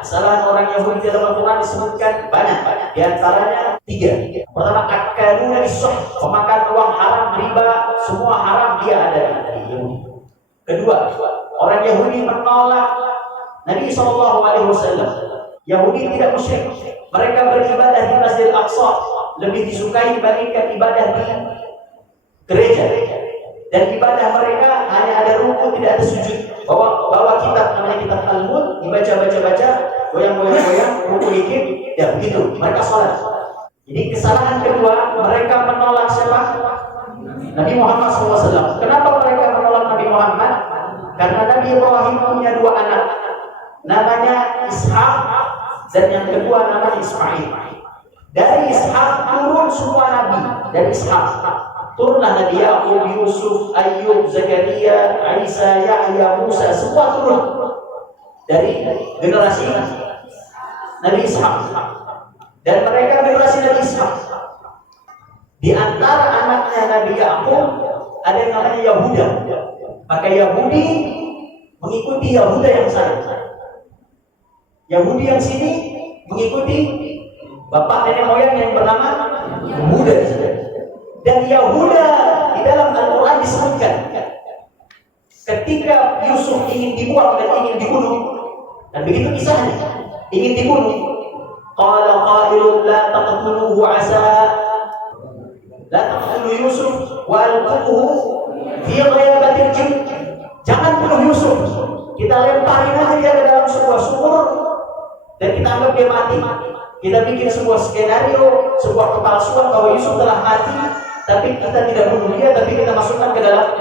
Kesalahan orang Yahudi dalam Al-Quran disebutkan banyak. Di antaranya 3. Pertama, akaluna isuh, memakan uang haram, riba, semua haram dia ada di Yahudi. Kedua, orang Yahudi menolak Nabi SAW. Yahudi tidak musyrik. Mereka beribadah di Masjidil Aqsa, lebih disukai dibandingkan ibadah di gereja. Dan ibadah mereka hanya ada ruku, tidak ada sujud. Bawa kitab namanya kitab Talmud, dibaca, goyang, ruku dikit, ya begitu. Mereka sholat. Jadi kesalahan kedua, mereka menolak siapa? Nabi Muhammad SAW. Kenapa mereka menolak Nabi Muhammad? Karena Nabi Ibrahim punya 2 anak, namanya Ishak dan yang kedua namanya Ismail. Dari Ishak turun semua nabi. Dari Ishak turunlah Nabi Yaqub, Yusuf, Ayyub, Zakaria, Isa, Yahya, Musa, semua turun dari generasi Nabi Ishak. Dan mereka generasi Nabi Ishak. Di antara anaknya Nabi Yaqub ada yang namanya Yahuda. Maka Yahudi mengikuti Yahuda yang sana. Yahudi yang sini mengikuti bapak nenek moyang yang bernama Yahuda. Dan Yahuda di dalam Al-Quran disebutkan ketika Yusuf ingin dibuang dan ingin dibunuh, dan begitu kisahnya, ingin dibunuh, qala qailun la taqtuluhu asa la taqtulu Yusuf wa alquhu fi ghayabatil jinn. Jangan bunuh Yusuf, kita lemparin aja dia ke dalam sebuah sumur dan kita anggap dia mati. Kita bikin sebuah skenario, sebuah kepalsuan bahwa Yusuf telah mati, tapi kita tidak bunuh dia, tapi kita masukkan ke dalam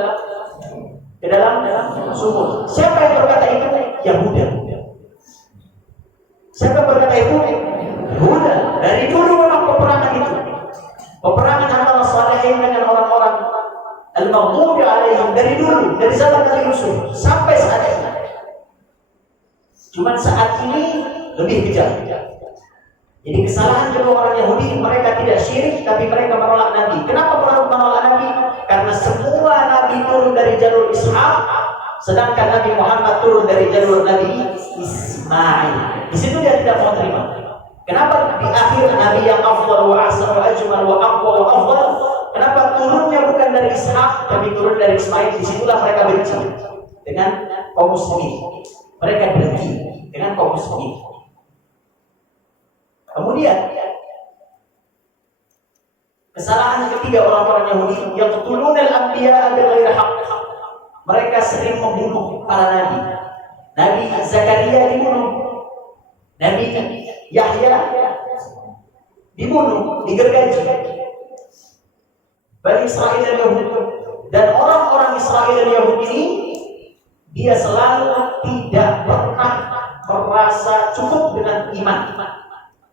sumur. Siapa yang berkata itu? Yahuda. Siapa berkata itu? Yahuda. Dari dulu memang peperangan itu. Peperangan antara Salihin dengan orang-orang Al-Maghdubi alaihim dari dulu, dari zaman Nabi Yusuf sampai saat ini. Cuman saat ini lebih kejam. Jadi kesalahan kedua orang Yahudi, mereka tidak syirik tapi mereka menolak Nabi. Kenapa menolak Nabi? Karena semua Nabi turun dari jalur Ishak, sedangkan Nabi Muhammad turun dari jalur Nabi Ismail. Di situ dia tidak mau terima. Kenapa di akhir Nabi yang afdal wa ahsan wa ajmal wa aqwa wa afdal? Kenapa turunnya bukan dari Ishak tapi turun dari Ismail? Disitulah mereka benci dengan kaum muslimin. Mereka benci dengan kaum muslimin. Kemudian kesalahan ketiga orang-orang Yahudi yang yaqtulunal anbiya bighairi haqq. Mereka sering membunuh para nabi. Nabi Zakaria dibunuh, Nabi Yahya dibunuh, digergaji. Bani Israel dan Yahudi, dan orang-orang Israel dan Yahudi ini dia selalu tidak pernah merasa cukup dengan iman.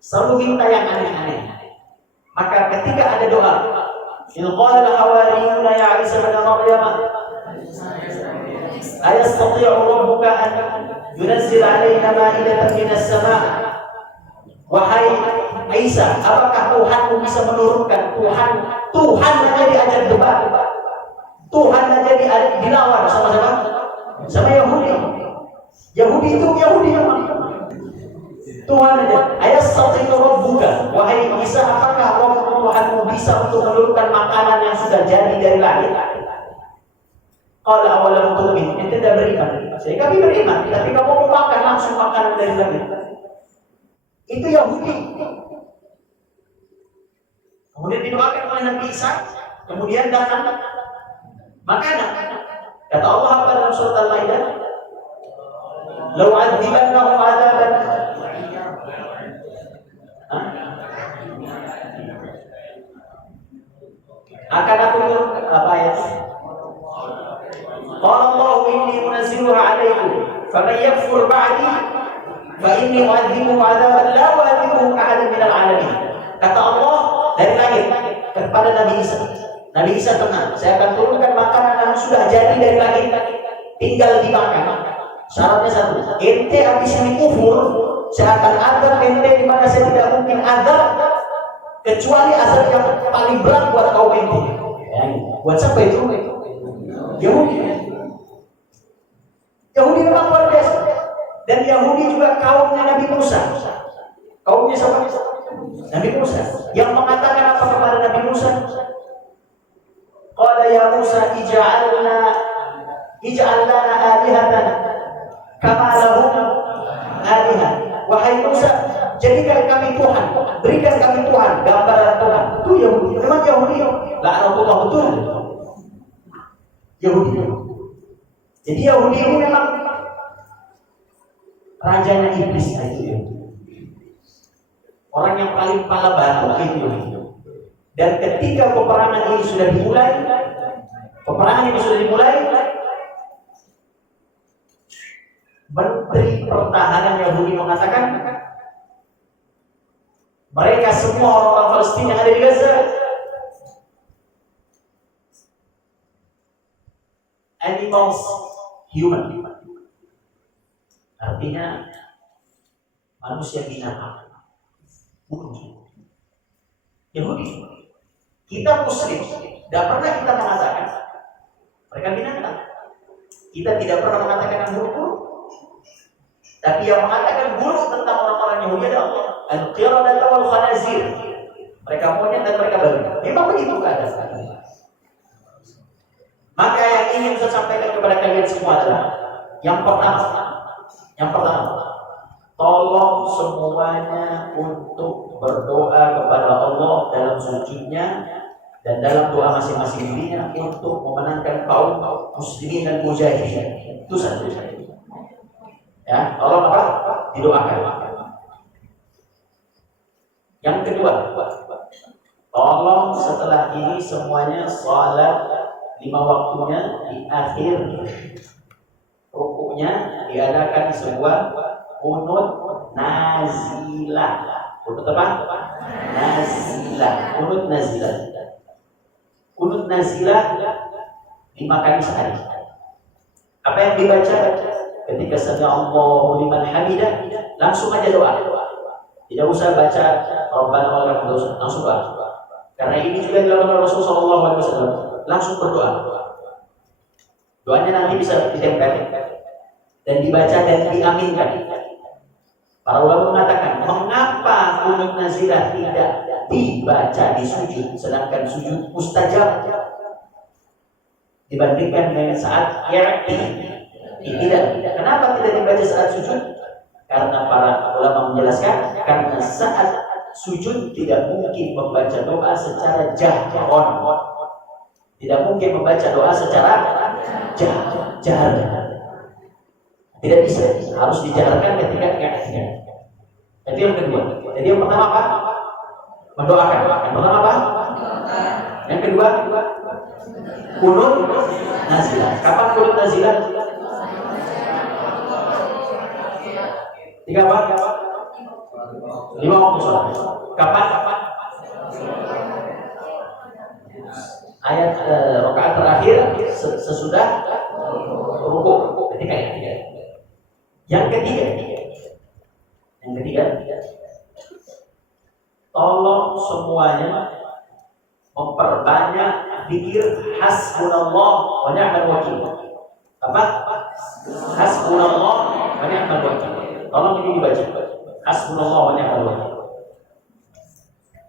Selalu minta yang aneh-aneh. Maka ketika ada doa, "Il qala al-hawariyuna ya Isa bin Maryam, ayastati'u rabbuka an yunazzil 'alaina ma'idatan minas sama'?" Wahai Isa, apakah Tuhanmu bisa menurunkan? Tuhan aja diajak debat. Tuhan aja dilawan sama Yahudi. Yahudi itu Yahudi memang. Tuhan aja, ayastati'u rabbuka, wahai Isa, apakah Tuhanmu bisa untuk menurunkan makanan yang sudah jadi dari langit? Qala awalam tu'min, ente tidak beriman. Jadi kami beriman, tapi kamu mau makan langsung makanan dari langit. Itu Yahudi. Kemudian didoakan oleh Nabi Isa, kemudian datang makanan. Kata Allah apa dalam surat Al-Maidah? Law 'adzibannahu 'adzaban akan aku apa ya? Qala Allah inni munazziluha 'alaikum faman yakfur ba'di fa inni u'adzibuhu 'adzaban la u'adzibuhu ahadan minal 'alamin. Kata Allah dari langit kepada Nabi Isa. Nabi Isa tenang, saya akan turunkan makanan yang sudah jadi dari langit, tinggal dimakan. Syaratnya satu, ente habis ini kufur, saya akan azab ente di mana saya tidak mungkin azab kecuali azab yang paling berat buat kaum ente. Buat siapa itu? Yahudi. Yahudi memang luar biasa. Dan Yahudi juga kaumnya Nabi Musa. Kaumnya siapa? Nabi Musa. Yang mengatakan apa kepada Nabi Musa? Qala ya Musa ij'al lana alihatan kama lahum alihah. Wahai Musa, jadikan kami Tuhan, berikan kami Tuhan, gambaran Tuhan. Itu Yahudi. Memang Yahudi. La'natullah, betul. Yahudi. Jadi Yahudi ini memang rajanya iblis itu ya. Orang yang paling pala batu itu. Dan ketika peperangan ini sudah dimulai, Menteri Pertahanan Yahudi mengatakan mereka semua orang Palestina yang ada di Gaza animals, human. Artinya manusia binatang. Yahudi. Kita Muslim, tidak pernah kita mengatakan mereka binatang. Kita tidak pernah mengatakan yang buruk. Tapi yang mengatakan buruk tentang orang-orang Yahudi adalah Allah. Al-qiradata wal khanazir. Mereka monyet dan mereka babi. Memang begitu keadaan. Maka yang ingin saya sampaikan kepada kalian semua adalah yang pertama, tolong semuanya untuk berdoa kepada Allah dalam sujudnya dan dalam doa masing-masing dirinya untuk memenangkan kaum muslimin dan mujahidin. Itu satu. Ya, tolong apa? Didoakan. Yang kedua, tolong setelah ini semuanya salat 5 waktunya di akhir rukuknya diadakan sebuah qunut nazilah. Qunut apa? Nazilah. Qunut nazilah 5 kali sehari. Apa yang dibaca ketika sami Allahu liman hamidah, langsung aja doa. Tidak usah baca Rabbana wa lakal hamd, langsung doa. Karena ini juga dilakukan oleh Rasulullah SAW. Langsung berdoa. Doanya nanti bisa ditempel dan dibaca dan diaminkan. Para ulama mengatakan, mengapa qunut nazilah tidak dibaca di sujud, sedangkan sujud mustajab dibandingkan dengan saat tidak. Kenapa tidak dibaca saat sujud? Karena para ulama menjelaskan, karena saat sujud tidak mungkin membaca doa secara jahron. Tidak mungkin membaca doa secara jahar. Tidak bisa, harus dijaharkan ketika i'tidal. Itu yang kedua. Jadi yang pertama apa? Mendoakan. Yang pertama apa? Yang kedua, qunut nazilah. Kapan qunut nazilah? 3 apa? 5 waktu sholat. Kapan? Ayat rakaat terakhir sesudah rukuk ketika ya. Yang ketiga, tolong semuanya memperbanyak zikir hasbunallah wa ni'mal wakil. Apa? Hasbunallah wa ni'mal wakil. Tolong ini dibaca. Hasbunallah wa ni'mal wakil.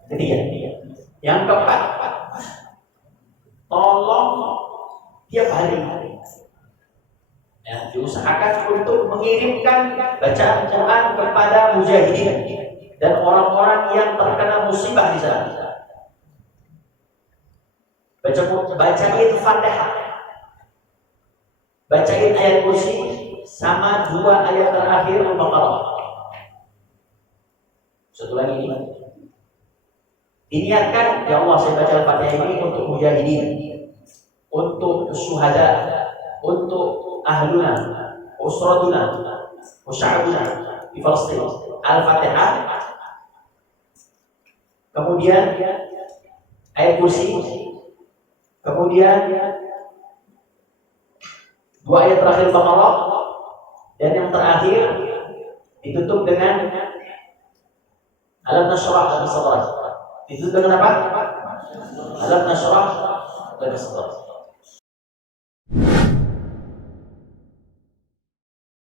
Ketiga. Yang keempat, tolong tiap hari ya, diusahakan untuk mengirimkan bacaan Quran kepada mujahidin dan orang-orang yang terkena musibah di sana. Bacain Fatihah, bacain ayat kursi sama 2 ayat terakhir Al-Baqarah. Satu lagi ini, diniatkan ya Allah, saya baca Al-Fatihah ini untuk mujahidin, untuk syuhada, untuk ahluna, usratuna, sya'buna di Palestina. Al-Fatihah, kemudian ayat kursi, kemudian 2 ayat terakhir Baqarah, dan yang terakhir ditutup dengan alam nashrah laka sadrak. Ditutup dengan apa? Alam nashrah laka sadrak.